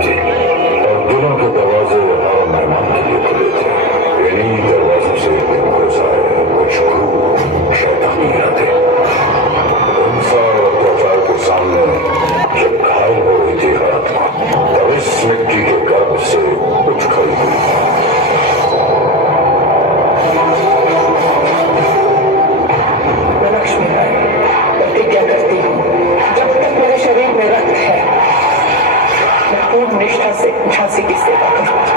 थी और दिलों के दरवाजे हर मेहमान के लिए खुले थे। इन्हीं दरवाजों से एक दिन गुजराए कुछ क्रूर शैतानी यादें। हिंसा और अत्याचार के सामने जब घायल हो रही थी हर आत्मा, तब इस मिट्टी के गर्भ से उठ खड़ी हुई। मैं लक्ष्मी राय प्रतिज्ञा करती हूँ, जब तक मेरे शरीर में रक्त है मैं पूर्ण निष्ठा से झांसी की सेवा करूंगी।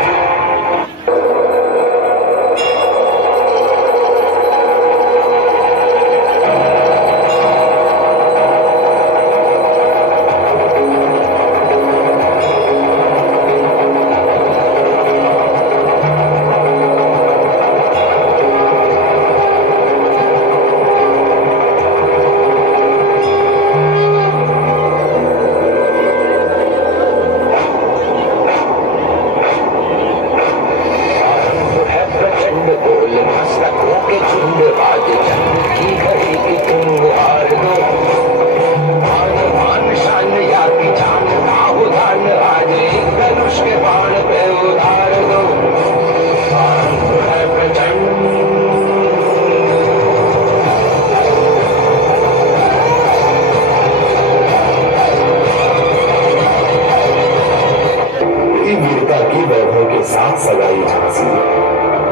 साथ सगाई झांसी,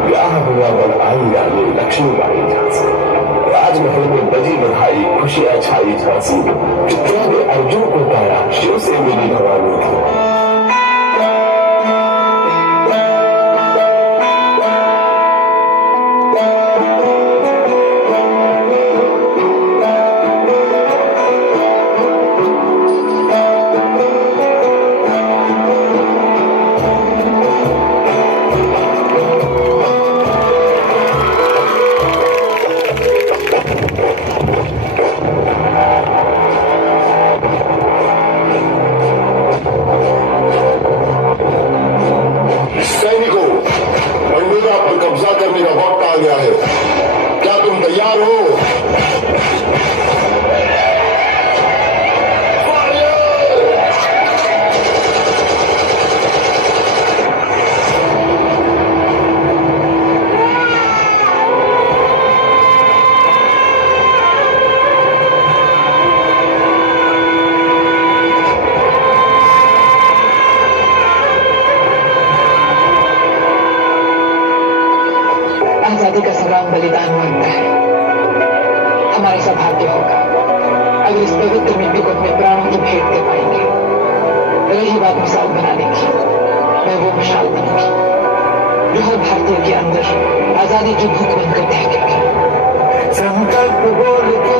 ब्याह हुआ बन आई रानी लक्ष्मीबाई झांसी। राजमहल में बजी बधाई, खुशियां छाई झांसी। चित्रा ने अर्जुन को पाया, शिव से मिली भवानी थी। क्या तुम तैयार हो? आजादी का संग्राम बलिदान मांगता है। हमारा सौभाग्य होगा अगर इस पवित्र मिट्टी को अपने प्राणों की भेंट दे पाएंगे। रही बात मिसाल बनाने की, मैं वो मिसाल बनूंगी जो हर भारतीय के अंदर आजादी की भूख बनकर दहकेगी। संकल्प बोल के